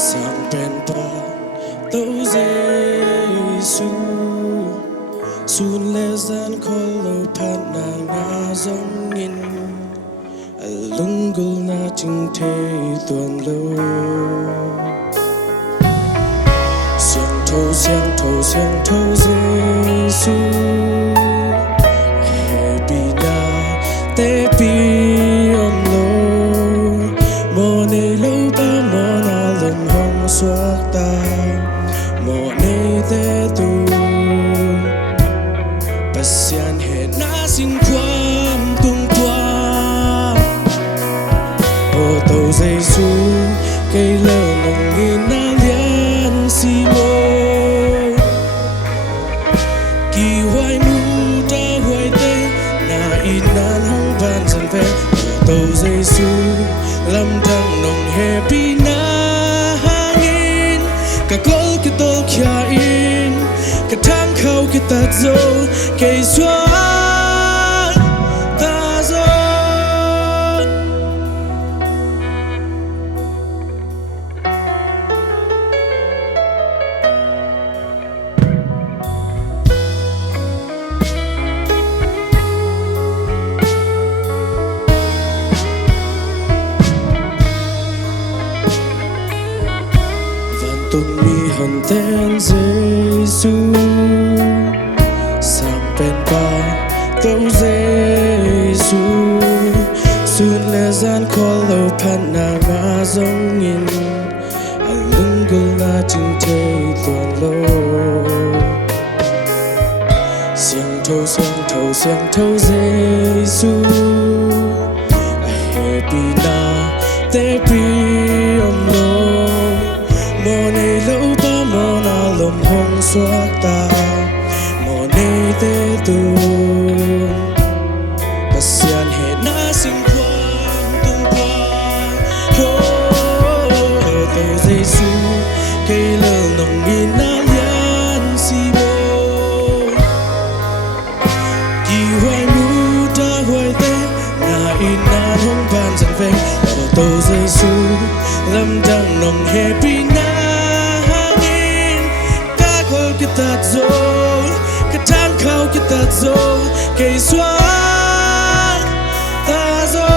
Sangpen To Zeisu Sun lesan khawllo phatna ngah zongin lunggulhna cing thei tuanlo Siangtho Zeisu hehpihna tehpih omlo neilo mawhna suak Mawhnei Pasian hehna singkhuam tungpua To Zeisu ngah lian huai huai itna'n Sangpen To Zeisu nong hehpihna Kakol kitol kyain Katang khau kita zo Kay suak ta zo Vantung ten Zeisu Sangpen To Zeisu Sun lesan khawllo phatna ngah zongin lunggulhna cing tuanlo Siangtho Zeisu hehpihna tehpih omlo neilo suak Mawhnei Pasian hehna singkhuam tungpua To Zeisu nong lian huai huai ngah itna'n Sangpen To Zeisu nong hehpihna kita zo katang khau kita zo kay suak ta zo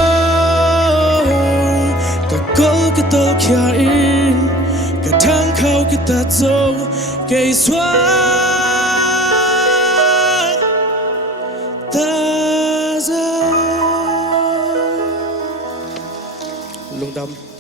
kakol kitol kyain katang khau kita zo kay suak ta zo lung đâm